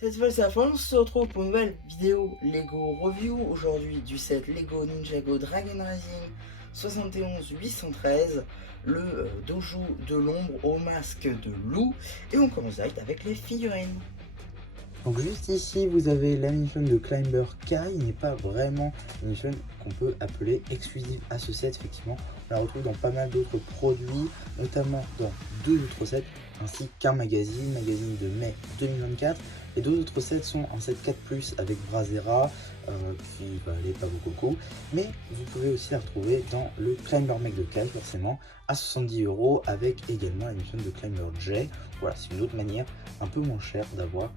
Cette fois c'est la fin, on se retrouve pour une nouvelle vidéo Lego Review. Aujourd'hui du set Lego Ninjago Dragon Rising 71-813, le dojo de l'ombre au masque de loup. Et on commence direct avec les figurines. Donc juste ici, vous avez la minifigure de Climber Kai. Il n'est pas vraiment une minifigure qu'on peut appeler exclusive à ce set. Effectivement, on la retrouve dans pas mal d'autres produits, notamment dans deux autres sets, ainsi qu'un magazine de mai 2024. Les deux autres sets sont un set 4+, avec Brazera, qui va aller pas beaucoup, mais vous pouvez aussi la retrouver dans le Climber Mech de Kai, forcément, à 70 €, avec également la minifigure de Climber J. Voilà, c'est une autre manière un peu moins chère d'avoir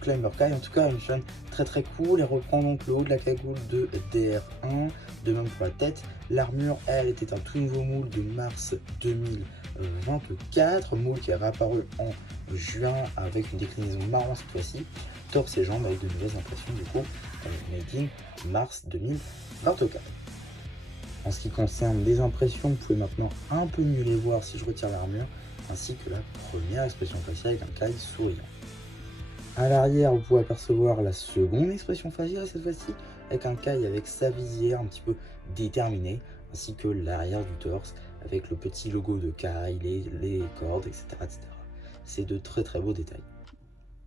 Climber Kai. En tout cas, une chaîne très cool. Elle reprend donc le haut de la cagoule de DR1, de même pour la tête. L'armure, elle, était un tout nouveau moule de mars 2024, moule qui est réapparu en juin avec une déclinaison marron cette fois-ci, torse et jambes avec de nouvelles impressions du coup, made in mars 2024. En ce qui concerne les impressions, vous pouvez maintenant un peu mieux les voir si je retire l'armure, ainsi que la première expression faciale avec un Kai souriant. À l'arrière, vous pouvez apercevoir la seconde expression faciale cette fois-ci, avec un Kai avec sa visière un petit peu déterminée, ainsi que l'arrière du torse, avec le petit logo de Kai, les cordes, etc. C'est de très beaux détails.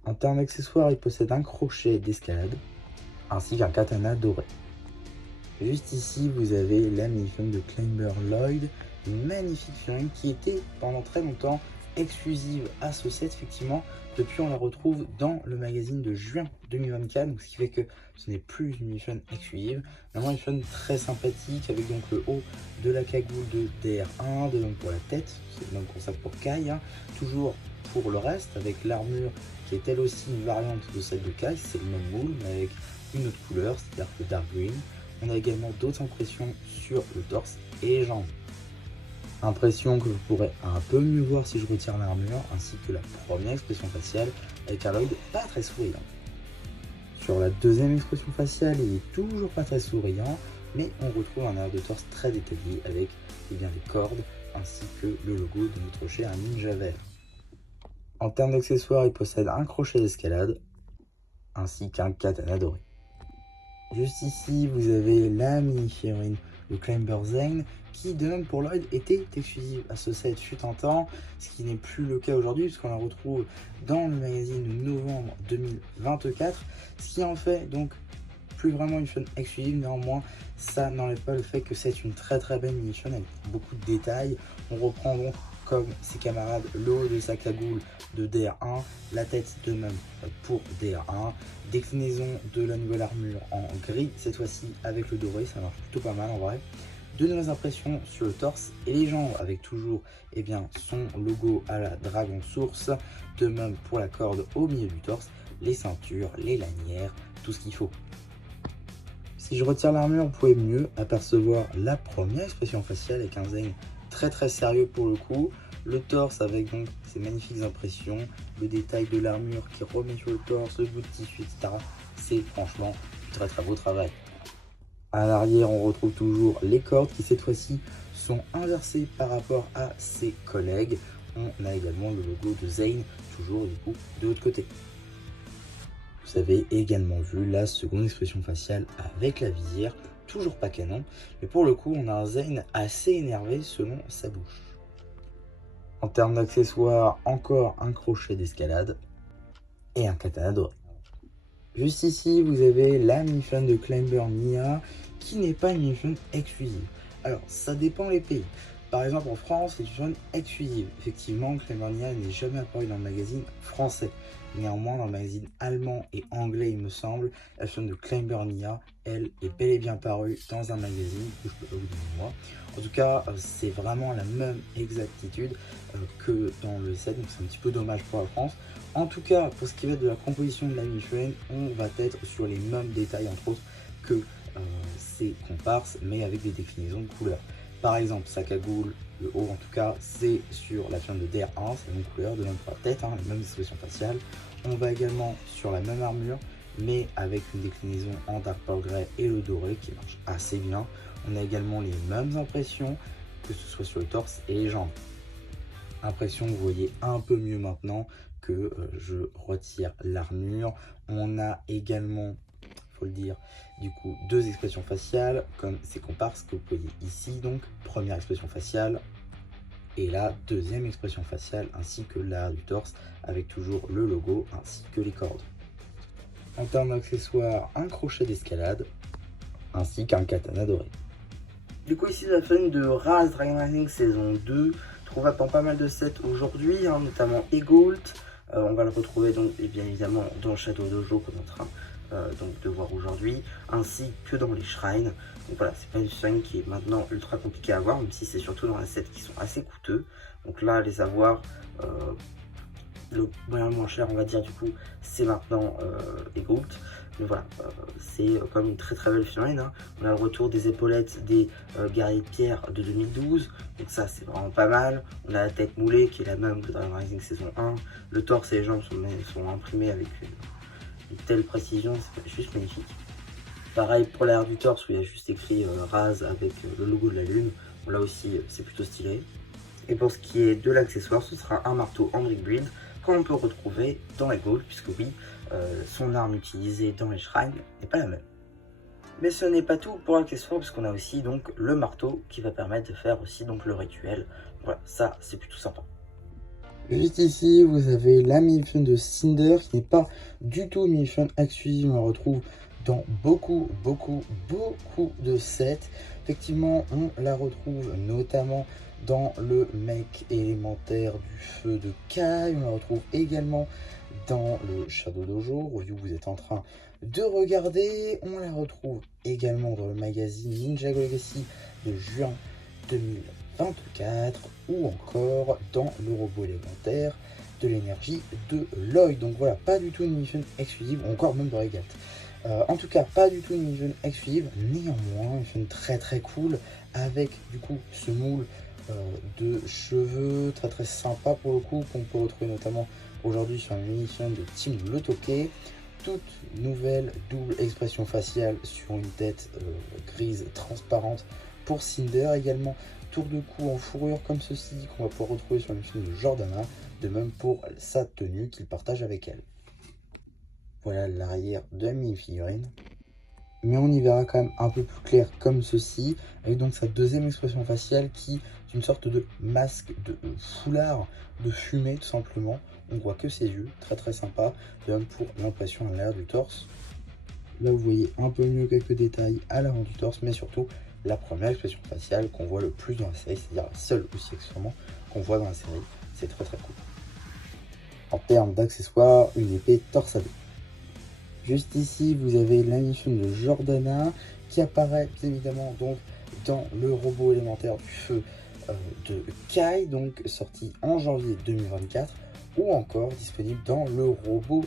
En termes d'accessoires, il possède un crochet d'escalade, ainsi qu'un katana doré. Juste ici, vous avez la minifigure de Climber Lloyd, une magnifique figurine qui était pendant très longtemps exclusive à ce set. Effectivement, depuis on la retrouve dans le magazine de juin 2024, donc ce qui fait que ce n'est plus une minifigure exclusive, vraiment une figurine très sympathique avec donc le haut de la cagoule de DR1, de même pour la tête, c'est le même concept pour Kai, hein. Toujours pour le reste avec l'armure qui est elle aussi une variante de celle de Kai, c'est le même moule mais avec une autre couleur, c'est-à-dire le dark green. On a également d'autres impressions sur le torse et les jambes. Impression que vous pourrez un peu mieux voir si je retire l'armure, ainsi que la première expression faciale avec un Lloyd pas très souriant. Sur la deuxième expression faciale, il est toujours pas très souriant, mais on retrouve un air de torse très détaillé avec les cordes ainsi que le logo de notre cher ninja vert. En termes d'accessoires, il possède un crochet d'escalade ainsi qu'un katana doré. Juste ici, vous avez la mini-figurine de Climber Zane, qui de même pour Lloyd était exclusive à ce set fut un temps, ce qui n'est plus le cas aujourd'hui puisqu'on la retrouve dans le magazine de novembre 2024, ce qui en fait donc plus vraiment une chaîne exclusive. Néanmoins, ça n'enlève pas le fait que c'est une très belle mini-chaîne avec beaucoup de détails. On reprend donc comme ses camarades le haut de sa cagoule de DR1, la tête de même pour DR1, déclinaison de la nouvelle armure en gris cette fois-ci avec le doré, ça marche plutôt pas mal en vrai. De nouvelles impressions sur le torse et les jambes avec toujours son logo à la dragon source, de même pour la corde au milieu du torse, les ceintures, les lanières, tout ce qu'il faut. Si je retire l'armure, vous pouvez mieux apercevoir la première expression faciale avec un Zane très sérieux pour le coup. Le torse avec donc ces magnifiques impressions, le détail de l'armure qui remet sur le torse, le bout de tissu, etc. C'est franchement du très beau travail. À l'arrière, on retrouve toujours les cordes qui cette fois-ci sont inversées par rapport à ses collègues. On a également le logo de Zane, toujours du coup de l'autre côté. Vous avez également vu la seconde expression faciale avec la visière, toujours pas canon, mais pour le coup on a un Zane assez énervé selon sa bouche. En termes d'accessoires, encore un crochet d'escalade et un katana doré. Juste ici, vous avez la minifigure de Climber Nia, qui n'est pas une minifigure exclusive. Alors, ça dépend les pays. Par exemple, en France, c'est une figurine exclusive. Effectivement, Climber Nia n'est jamais apparu dans le magazine français. Néanmoins, dans le magazine allemand et anglais, il me semble, la figurine de Climber Nia, elle, est bel et bien parue dans un magazine que je peux pas vous donner moi. En tout cas, c'est vraiment la même exactitude que dans le set, donc c'est un petit peu dommage pour la France. En tout cas, pour ce qui va être de la composition de la minifigurine, on va être sur les mêmes détails, entre autres, que ses comparses, mais avec des déclinaisons de couleurs. Par exemple, sa cagoule, le haut en tout cas, c'est sur la figurine de DR1, c'est la même couleur, de même pour la tête, hein, les mêmes expressions faciales. On va également sur la même armure, mais avec une déclinaison en dark pearl grey et le doré qui marche assez bien. On a également les mêmes impressions, que ce soit sur le torse et les jambes. Impression que vous voyez un peu mieux maintenant que je retire l'armure. On a également, faut le dire, du coup, deux expressions faciales comme ces comparses que vous voyez ici. Donc, première expression faciale et la deuxième expression faciale, ainsi que l'arrière du torse avec toujours le logo ainsi que les cordes. En termes d'accessoires, un crochet d'escalade ainsi qu'un katana doré. Du coup, ici la fin de Raz Dragon Rising saison 2, trouvable dans pas mal de sets aujourd'hui, notamment Egolt. On va le retrouver donc et bien évidemment dans Shadow Dojo qu'on est en train donc de voir aujourd'hui, ainsi que dans les shrines. Donc voilà, c'est pas une shrine qui est maintenant ultra compliquée à avoir, même si c'est surtout dans les sets qui sont assez coûteux. Donc là, les avoir, le moyen moins cher, on va dire, du coup, c'est maintenant Egolt. Mais voilà, c'est quand même une très très belle figurine. On a le retour des épaulettes des guerriers de pierre de 2012. Donc ça, c'est vraiment pas mal. On a la tête moulée qui est la même que Dragon Rising saison 1. Le torse et les jambes sont imprimés avec une telle précision, c'est juste magnifique. Pareil pour l'arrière du torse où il y a juste écrit Raz avec le logo de la lune. Bon, là aussi, c'est plutôt stylé. Et pour ce qui est de l'accessoire, ce sera un marteau en brick build qu'on peut retrouver dans les Gold, puisque oui, son arme utilisée dans les shrines n'est pas la même. Mais ce n'est pas tout pour l'accessoire, puisqu'on a aussi donc le marteau qui va permettre de faire aussi donc le rituel. Voilà, ça c'est plutôt sympa. Juste ici, vous avez la minifigurine de Cinder, qui n'est pas du tout une minifigurine exclusive, on la retrouve dans beaucoup de sets. Effectivement, on la retrouve notamment dans le mec élémentaire du feu de Kai. On la retrouve également dans le Shadow Dojo, review que vous êtes en train de regarder. On la retrouve également dans le magazine Ninjago Legacy de juin 2024 ou encore dans le robot élémentaire de l'énergie de Lloyd. Donc voilà, pas du tout une minifigurine exclusive, ou encore même de Regat. En tout cas, pas du tout une minifigurine exclusive, néanmoins, une figurine très cool avec du coup ce moule de cheveux très sympa pour le coup, qu'on peut retrouver notamment aujourd'hui sur une minifigurine de Team Le Toqué. Toute nouvelle double expression faciale sur une tête grise transparente pour Cinder. Également tour de cou en fourrure comme ceci qu'on va pouvoir retrouver sur une figurine de Jordana, de même pour sa tenue qu'il partage avec elle. Voilà l'arrière de la mini-figurine. Mais on y verra quand même un peu plus clair comme ceci, avec donc sa deuxième expression faciale qui est une sorte de masque, de foulard, de fumée tout simplement. On voit que ses yeux, très sympa, de même pour l'impression à l'arrière du torse. Là vous voyez un peu mieux quelques détails à l'avant du torse, mais surtout la première expression faciale qu'on voit le plus dans la série, c'est-à-dire la seule aussi accessoirement qu'on voit dans la série. C'est très cool. En termes d'accessoires, une épée torsadée. Juste ici, vous avez la minifigurine de Jordana qui apparaît bien évidemment donc dans le robot élémentaire du feu de Kai, donc sorti en janvier 2024, ou encore disponible dans le robot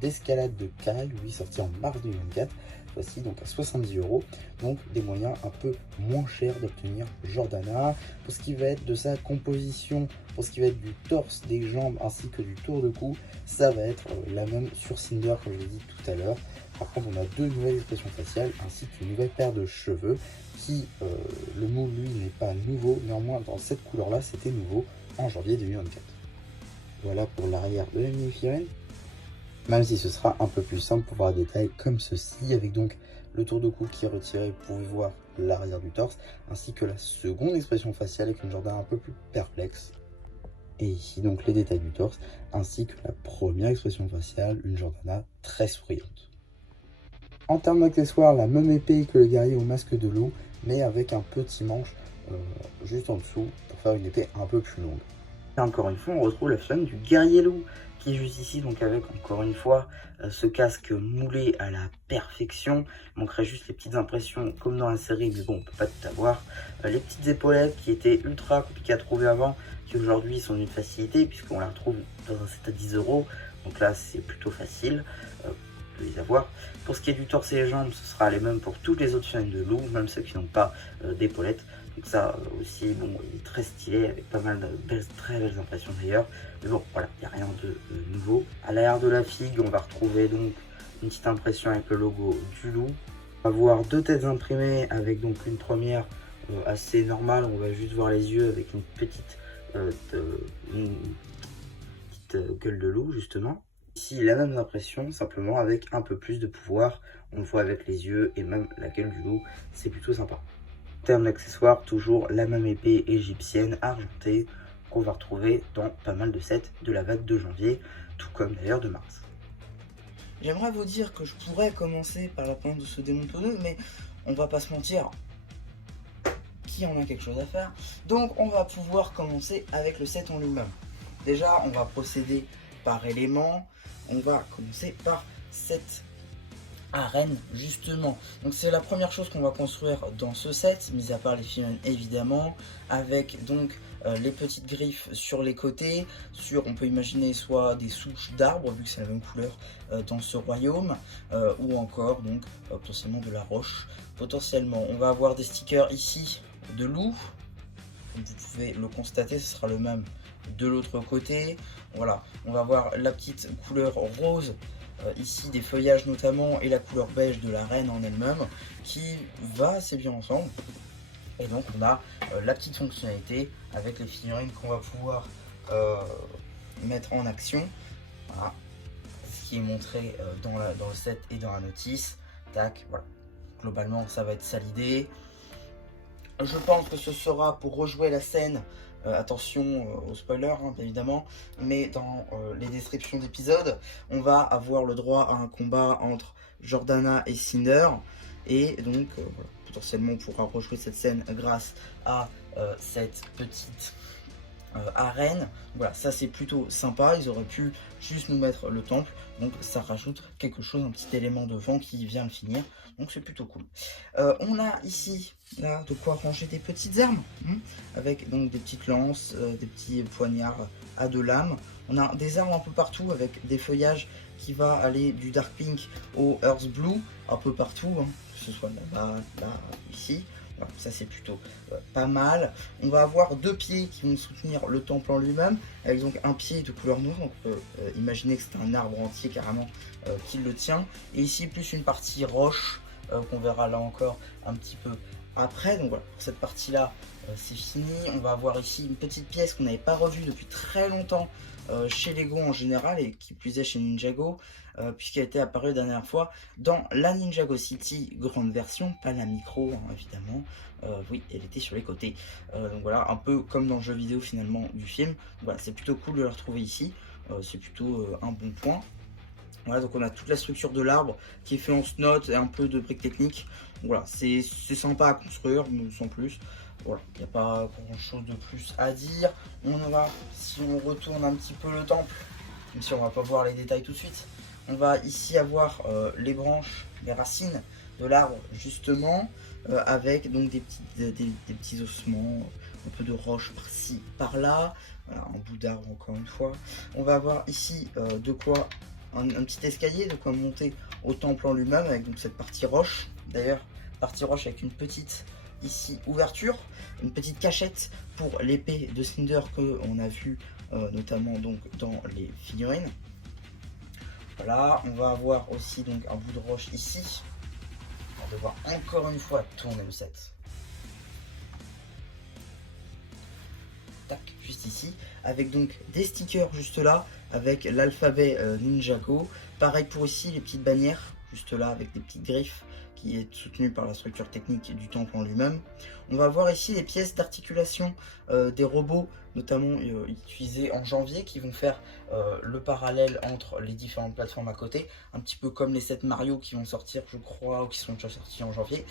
d'escalade de Kai, lui sorti en mars 2024, voici donc à 70 €, donc des moyens un peu moins chers d'obtenir Jordana. Pour ce qui va être de sa composition, pour ce qui va être du torse, des jambes ainsi que du tour de cou, ça va être la même sur Cinder comme je l'ai dit tout à l'heure. Par contre on a deux nouvelles expressions faciales ainsi qu'une nouvelle paire de cheveux qui, le moule lui n'est pas nouveau, néanmoins dans cette couleur là c'était nouveau en janvier 2024. Voilà pour l'arrière de la mini-figurine. Même si ce sera un peu plus simple pour voir des détails comme ceci, avec donc le tour de cou qui est retiré, vous pouvez voir l'arrière du torse, ainsi que la seconde expression faciale avec une Jordana un peu plus perplexe. Et ici donc les détails du torse, ainsi que la première expression faciale, une Jordana très souriante. En termes d'accessoires, la même épée que le guerrier au masque de loup, mais avec un petit manche juste en dessous pour faire une épée un peu plus longue. Et encore une fois, on retrouve la figurine du guerrier loup qui est juste ici, donc avec encore une fois ce casque moulé à la perfection. Il manquerait juste les petites impressions comme dans la série, mais bon, on peut pas tout avoir. Les petites épaulettes qui étaient ultra compliquées à trouver avant, qui aujourd'hui sont d'une facilité puisqu'on la retrouve dans un set à 10 €. Donc là, c'est plutôt facile de les avoir. Pour ce qui est du torse et les jambes, ce sera les mêmes pour toutes les autres figurines de loup, même ceux qui n'ont pas d'épaulettes. Donc ça aussi, bon, il est très stylé, avec pas mal de très belles impressions d'ailleurs. Mais bon, voilà, il n'y a rien de nouveau. À l'arrière de la figue, on va retrouver donc une petite impression avec le logo du loup. On va voir deux têtes imprimées avec donc une première assez normale. On va juste voir les yeux avec une petite gueule de loup justement. Ici la même impression, simplement avec un peu plus de pouvoir. On le voit avec les yeux et même la gueule du loup, c'est plutôt sympa. En termes d'accessoires, toujours la même épée égyptienne argentée qu'on va retrouver dans pas mal de sets de la vague de janvier, tout comme d'ailleurs de mars. J'aimerais vous dire que je pourrais commencer par la planche de ce démon tonneau, mais on va pas se mentir, qui en a quelque chose à faire. Donc on va pouvoir commencer avec le set en lui-même. Déjà, on va procéder par élément. On va commencer par cette arène justement. Donc c'est la première chose qu'on va construire dans ce set, mis à part les figurines évidemment, avec donc les petites griffes sur les côtés, on peut imaginer soit des souches d'arbres vu que c'est la même couleur dans ce royaume, ou encore donc potentiellement de la roche. Potentiellement on va avoir des stickers ici de loup, comme vous pouvez le constater, ce sera le même de l'autre côté. Voilà, on va avoir la petite couleur rose ici des feuillages notamment, et la couleur beige de la reine en elle-même qui va assez bien ensemble. Et donc on a la petite fonctionnalité avec les figurines qu'on va pouvoir mettre en action. Voilà, ce qui est montré dans le set et dans la notice. Tac, voilà. Globalement ça va être ça l'idée. Je pense que ce sera pour rejouer la scène. Attention aux spoilers hein, bien évidemment, mais dans les descriptions d'épisodes, on va avoir le droit à un combat entre Jordana et Cinder, et donc voilà, potentiellement on pourra rejouer cette scène grâce à cette petite arène. Voilà, ça c'est plutôt sympa. Ils auraient pu juste nous mettre le temple, donc ça rajoute quelque chose, un petit élément de vent qui vient le finir, donc c'est plutôt cool. On a ici là de quoi ranger des petites armes avec donc des petites lances, des petits poignards à 2 lames. On a des armes un peu partout avec des feuillages qui va aller du dark pink au earth blue un peu partout, que ce soit là-bas, là, ici. Voilà, ça c'est plutôt pas mal. On va avoir 2 pieds qui vont soutenir le temple en lui-même, avec donc un pied de couleur noire, donc on peut imaginer que c'est un arbre entier carrément qui le tient. Et ici plus une partie roche qu'on verra là encore un petit peu après. Donc voilà, pour cette partie là c'est fini. On va avoir ici une petite pièce qu'on n'avait pas revue depuis très longtemps chez Lego en général, et qui plus est chez Ninjago, puisqu'elle était apparue la dernière fois dans la Ninjago City grande version, pas la micro hein, évidemment. Oui, elle était sur les côtés, donc voilà, un peu comme dans le jeu vidéo finalement du film. Voilà, c'est plutôt cool de la retrouver ici, c'est plutôt un bon point. Voilà, donc on a toute la structure de l'arbre qui est fait en snot et un peu de briques techniques. Voilà, c'est sympa à construire, mais sans plus. Voilà, il n'y a pas grand chose de plus à dire. On va, si on retourne un petit peu le temple, même si on va pas voir les détails tout de suite, on va ici avoir les branches, les racines de l'arbre justement, avec donc des petits ossements, un peu de roche par-ci, par-là. Voilà, un bout d'arbre encore une fois. On va avoir ici de quoi un petit escalier, de quoi monter au temple en lui-même, avec donc cette partie roche. D'ailleurs, partie roche avec une petite ici ouverture, une petite cachette pour l'épée de Cinder que on a vu notamment donc dans les figurines. Voilà, on va avoir aussi donc un bout de roche ici. On va devoir encore une fois tourner le set. Tac, juste ici, avec donc des stickers juste là, avec l'alphabet Ninjago. Pareil pour ici, les petites bannières, juste là, avec des petites griffes, qui est soutenu par la structure technique du temple en lui-même. On va voir ici les pièces d'articulation des robots, notamment utilisés en janvier, qui vont faire le parallèle entre les différentes plateformes à côté, un petit peu comme les 7 Mario qui vont sortir, je crois, ou qui sont déjà sortis en janvier,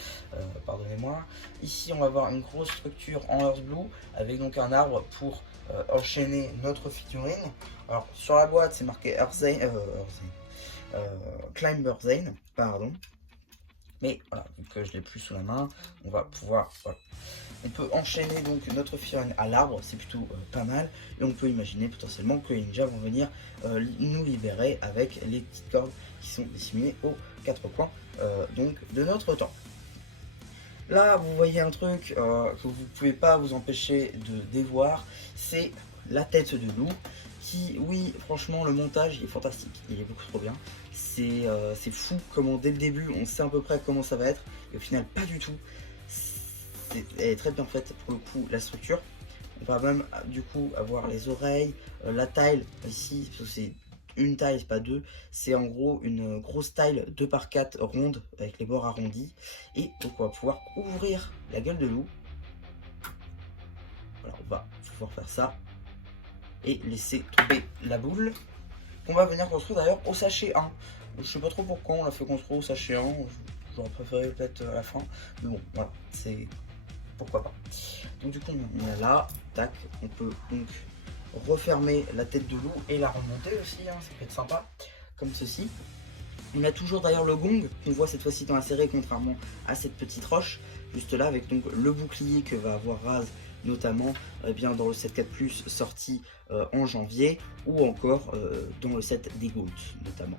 pardonnez-moi. Ici, on va voir une grosse structure en Earth Blue, avec donc un arbre pour enchaîner notre figurine. Alors, sur la boîte, c'est marqué Climber Zane, pardon. Mais voilà, vu que je l'ai plus sous la main, on va pouvoir, voilà. On peut enchaîner donc notre figurine à l'arbre, c'est plutôt pas mal. Et on peut imaginer potentiellement que les ninjas vont venir nous libérer avec les petites cordes qui sont disséminées aux 4 coins donc de notre temple. Là, vous voyez un truc que vous pouvez pas vous empêcher de dévoir, c'est la tête de loup. Qui, oui, franchement, le montage il est fantastique, il est beaucoup trop bien. C'est fou comment dès le début on sait à peu près comment ça va être, et au final pas du tout. Elle est très bien faite pour le coup, la structure. On va même du coup avoir les oreilles, la taille ici, parce que c'est une taille, c'est pas deux, c'est en gros une grosse taille 2x4 ronde avec les bords arrondis. Et donc on va pouvoir ouvrir la gueule de loup. Voilà, on va pouvoir faire ça et laisser tomber la boule qu'on va venir construire d'ailleurs au sachet 1. Je sais pas trop pourquoi on l'a fait construire au sachet 1, j'aurais préféré peut-être à la fin, mais bon voilà, c'est pourquoi pas. Donc du coup on est là, tac, on peut donc refermer la tête de loup et la remonter aussi, hein, ça peut être sympa, comme ceci. On a toujours d'ailleurs le gong qu'on voit cette fois-ci dans la série, contrairement à cette petite roche, juste là, avec donc le bouclier que va avoir Raz, notamment bien dans le set 4+, sorti en janvier, ou encore dans le set des Goats, notamment.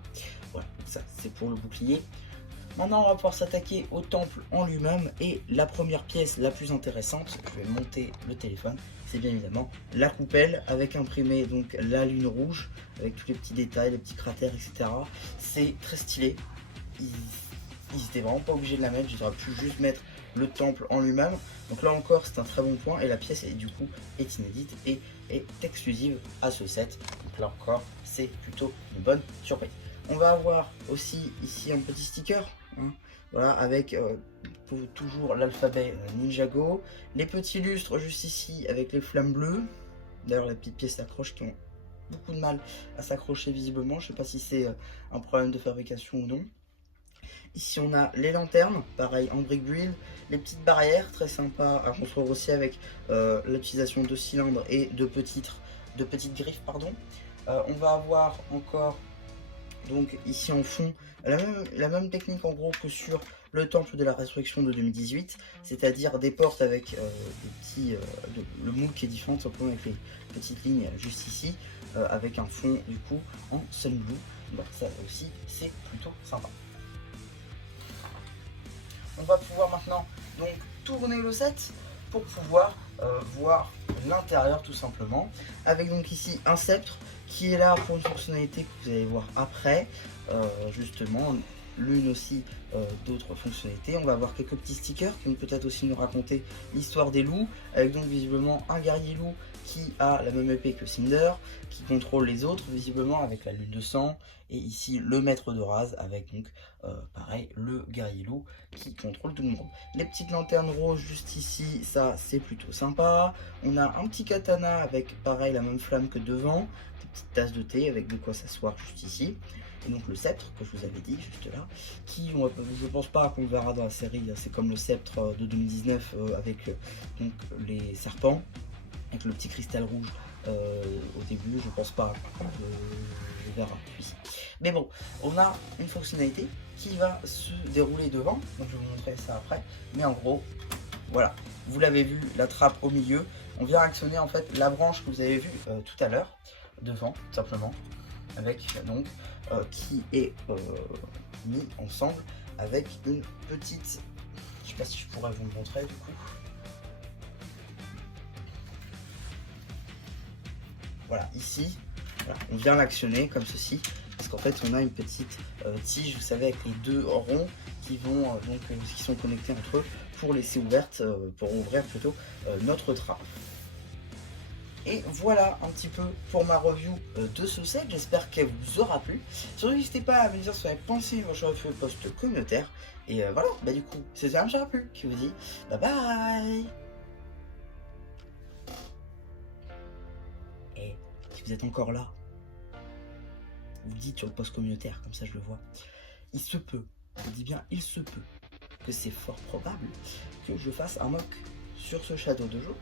Voilà, donc ça c'est pour le bouclier. Maintenant on va pouvoir s'attaquer au temple en lui-même, et la première pièce la plus intéressante, je vais monter le téléphone, c'est bien évidemment la coupelle avec imprimé donc la lune rouge avec tous les petits détails, les petits cratères, etc. C'est très stylé. Ils étaient vraiment pas obligés de la mettre, j'aurais pu juste mettre le temple en lui-même. Donc là encore c'est un très bon point, et la pièce est du coup est inédite et est exclusive à ce set. Donc là encore c'est plutôt une bonne surprise. On va avoir aussi ici un petit sticker, hein, voilà, avec toujours l'alphabet Ninjago, les petits lustres juste ici avec les flammes bleues. D'ailleurs les petites pièces d'accroche qui ont beaucoup de mal à s'accrocher visiblement, je sais pas si c'est un problème de fabrication ou non. Ici on a les lanternes, pareil en brick build, les petites barrières, très sympa à construire aussi avec l'utilisation de cylindres et de petites griffes, pardon. On va avoir encore donc ici en fond la même technique en gros que sur le temple de la résurrection de 2018, c'est-à-dire des portes avec le moule qui est différent, simplement avec les petites lignes juste ici, avec un fond du coup en sun blue. Donc ça aussi c'est plutôt sympa. On va pouvoir maintenant donc tourner le set pour pouvoir voir l'intérieur tout simplement, avec donc ici un sceptre qui est là pour une fonctionnalité que vous allez voir après, justement l'une aussi d'autres fonctionnalités. On va avoir quelques petits stickers qui vont peut-être aussi nous raconter l'histoire des loups, avec donc visiblement un guerrier loup qui a la même épée que Cinder, qui contrôle les autres visiblement avec la lune de sang, et ici le maître de Raz avec donc pareil le guerrier loup qui contrôle tout le monde. Les petites lanternes roses juste ici, ça c'est plutôt sympa. On a un petit katana avec pareil la même flamme que devant, des petites tasses de thé avec de quoi s'asseoir juste ici. Et donc le sceptre que je vous avais dit juste là, qui je pense pas qu'on verra dans la série, c'est comme le sceptre de 2019 avec donc les serpents, avec le petit cristal rouge au début, je pense pas qu'on le verra ici. Mais bon, on a une fonctionnalité qui va se dérouler devant, donc je vais vous montrer ça après, mais en gros, voilà, vous l'avez vu, la trappe au milieu, on vient actionner en fait la branche que vous avez vue tout à l'heure, devant, tout simplement, avec donc qui est mis ensemble avec une petite, je sais pas si je pourrais vous le montrer du coup. Voilà, ici, voilà, on vient l'actionner comme ceci, parce qu'en fait on a une petite tige, vous savez, avec les deux ronds qui vont qui sont connectés entre eux pour laisser ouverte, pour ouvrir plutôt notre trappe. Et voilà un petit peu pour ma review de ce set, j'espère qu'elle vous aura plu. Surtout n'hésitez pas à me dire ce que vous avez pensé, j'aurais fait le post communautaire. Et voilà, bah du coup, c'est ça qui aura plu, qui vous dit bye bye. Et si vous êtes encore là, vous le dites sur le post communautaire, comme ça je le vois. Il se peut, je dis bien il se peut, que c'est fort probable que je fasse un mock sur ce Shadow Dojo.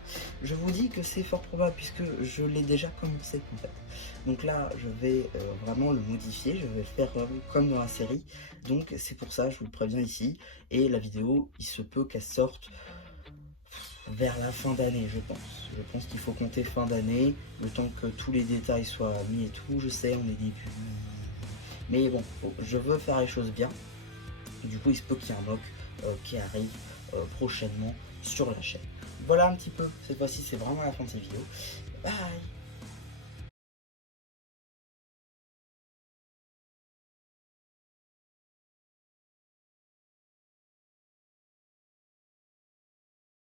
Je vous dis que c'est fort probable puisque je l'ai déjà commencé en fait. Donc là je vais vraiment le modifier, je vais faire comme dans la série. Donc c'est pour ça, je vous le préviens ici. Et la vidéo, il se peut qu'elle sorte vers la fin d'année, je pense. Je pense qu'il faut compter fin d'année, le temps que tous les détails soient mis et tout. Je sais, on est début. Mais bon, je veux faire les choses bien. Et du coup, il se peut qu'il y ait un mock qui arrive prochainement sur la chaîne. Voilà un petit peu, cette fois-ci c'est vraiment la fin de cette vidéo. Bye.